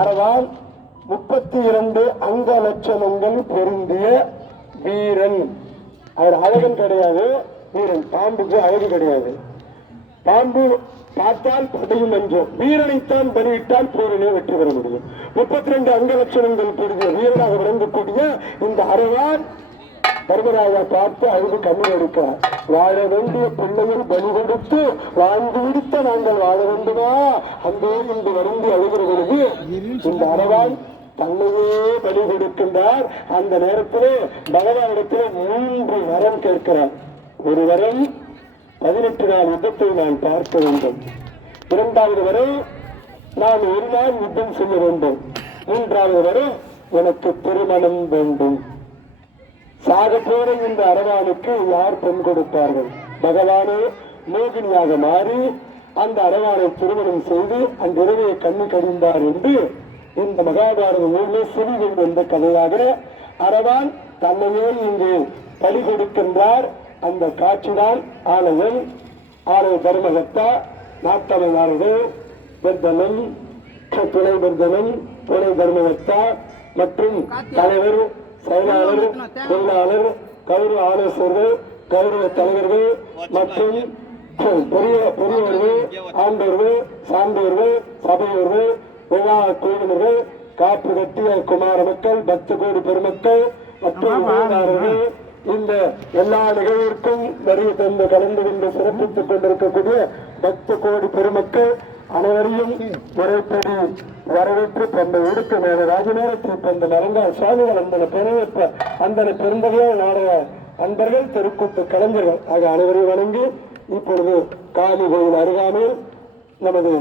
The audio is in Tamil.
அரவான் 32 அங்க லட்சணங்கள் பொருந்திய வீரன். அவர் அழகன் கிடையாது, வீரன். பாம்புக்கு அழகு கிடையாது. பாம்பு பார்த்தால் படையும் என்றும், வீரனைத்தான் பலியிட்டால் போரிலே வெற்றி பெற முடியும். 32 அங்க லட்சணங்கள் பொருந்திய வீரனாக விளங்கக்கூடிய இந்த அரவான் தர்மராஜா பார்த்து அழுது கண்ணீர் எடுக்கிறார். வாழ வேண்டிய பிள்ளைகள் பலி கொடுத்து வாழ்ந்து விடுத்த நாங்கள் வாழ வேண்டுமா அங்கே இன்று வருந்தி அழுகிற பொழுது இந்த அரவான் தன்னையே பலி கொடுக்கின்றார். அந்த நேரத்திலே பகவானிடத்திலே 3 வரம் கேட்கிறார். ஒரு வரம் 18 நாள் யுத்தத்தை நான் பார்க்க வேண்டும். 2வது வரம் நான் ஒரு நாள் யுத்தம் செய்ய வேண்டும். 3வது வரம் எனக்கு திருமணம் வேண்டும். சாக போற இந்த அரவானுக்கு யார் பெண் கொடுப்பார்கள்? பகவானே மோகினியாக மாறி அந்த அரவானை திருமணம் செய்து அந்த இரவையை கண்ணு கழிந்தார் என்று இந்த மகாபாரத நூலே சிறிது என்ற கதையாக அரவான் தன்னையே இங்கு பலி கொடுக்கின்றார். அந்த காட்சிதான் ஆலயம். ஆலய தர்மகர்த்தா, நாட்டமையாளர்கள், வர்தனம், துணை வர்தனம், துணை தர்மகர்த்தா மற்றும் தலைவர், செயலாளர், பொருளாளர், கௌரவ ஆலோசகர்கள், கௌரவ தலைவர்கள் மற்றும் பெரியவர்கள், ஆண்டவர்கள், சார்ந்தவர்கள், சபையோர்கள், விழா குழுவினர்கள், காப்பு கட்டிய குமார மக்கள், 10 கோடி பெருமக்கள் மற்றும் ஊழியர்கள், இந்த எல்லா நிகழ்விற்கும் வரிய தந்து கலந்து கொண்டு சிறப்பித்துக் கொண்டிருக்கக்கூடிய 10 கோடி பெருமக்கள் அனைவரையும் முறைப்படி வரவேற்று தந்த ஒடுக்க மேல ராஜநேரத்தில் தந்த நரங்கால் சுவாமிகள் அந்த பெருந்தகையால் நாடக அன்பர்கள், தெருக்கூத்து கலைஞர்கள் ஆக அனைவரையும் வணங்கி இப்பொழுது காளி கோயில் அருகாமையில் நமது